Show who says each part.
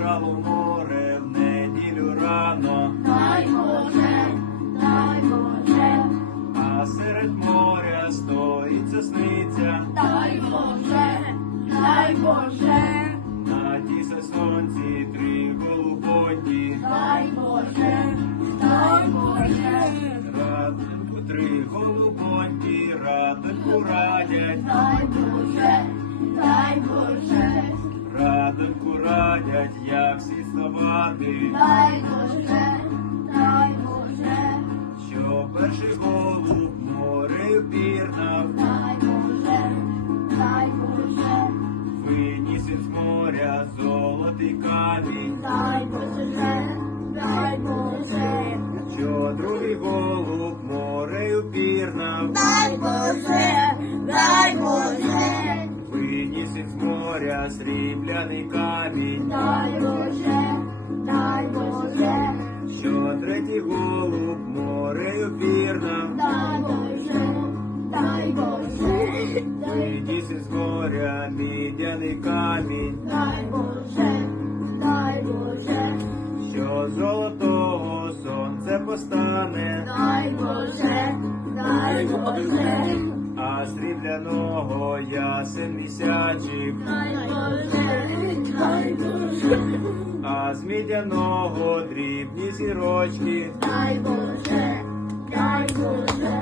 Speaker 1: зіграло море в неділю рано,
Speaker 2: дай Боже, дай Боже,
Speaker 1: а серед моря стоїть сосниця,
Speaker 2: дай Боже, дай Боже,
Speaker 1: на тій сонці три голуботі,
Speaker 2: дай Боже, дай Боже,
Speaker 1: радку три голуботі, радку радять,
Speaker 2: дай Боже,
Speaker 1: радку радять, як слід ставати,
Speaker 2: дай Боже, дай Боже,
Speaker 1: що перший голуб море пірнав,
Speaker 2: дай Боже, дай Боже,
Speaker 1: виніс із моря золотий камінь,
Speaker 2: дай Боже, дай Боже,
Speaker 1: що другий голуб морею пірнав, моря срібляний камінь,
Speaker 2: дай Боже, дай Боже,
Speaker 1: що третій голуб морею пірнав,
Speaker 2: дай Боже, дай Боже,
Speaker 1: виніс із моря мідяний камінь,
Speaker 2: дай Боже, дай Боже,
Speaker 1: що золотого сонце постане,
Speaker 2: дай Боже, дай Боже,
Speaker 1: а срібляного ясен
Speaker 2: Боже,
Speaker 1: а з мідяного дрібні зірочки,
Speaker 2: дай Боже, дай Боже,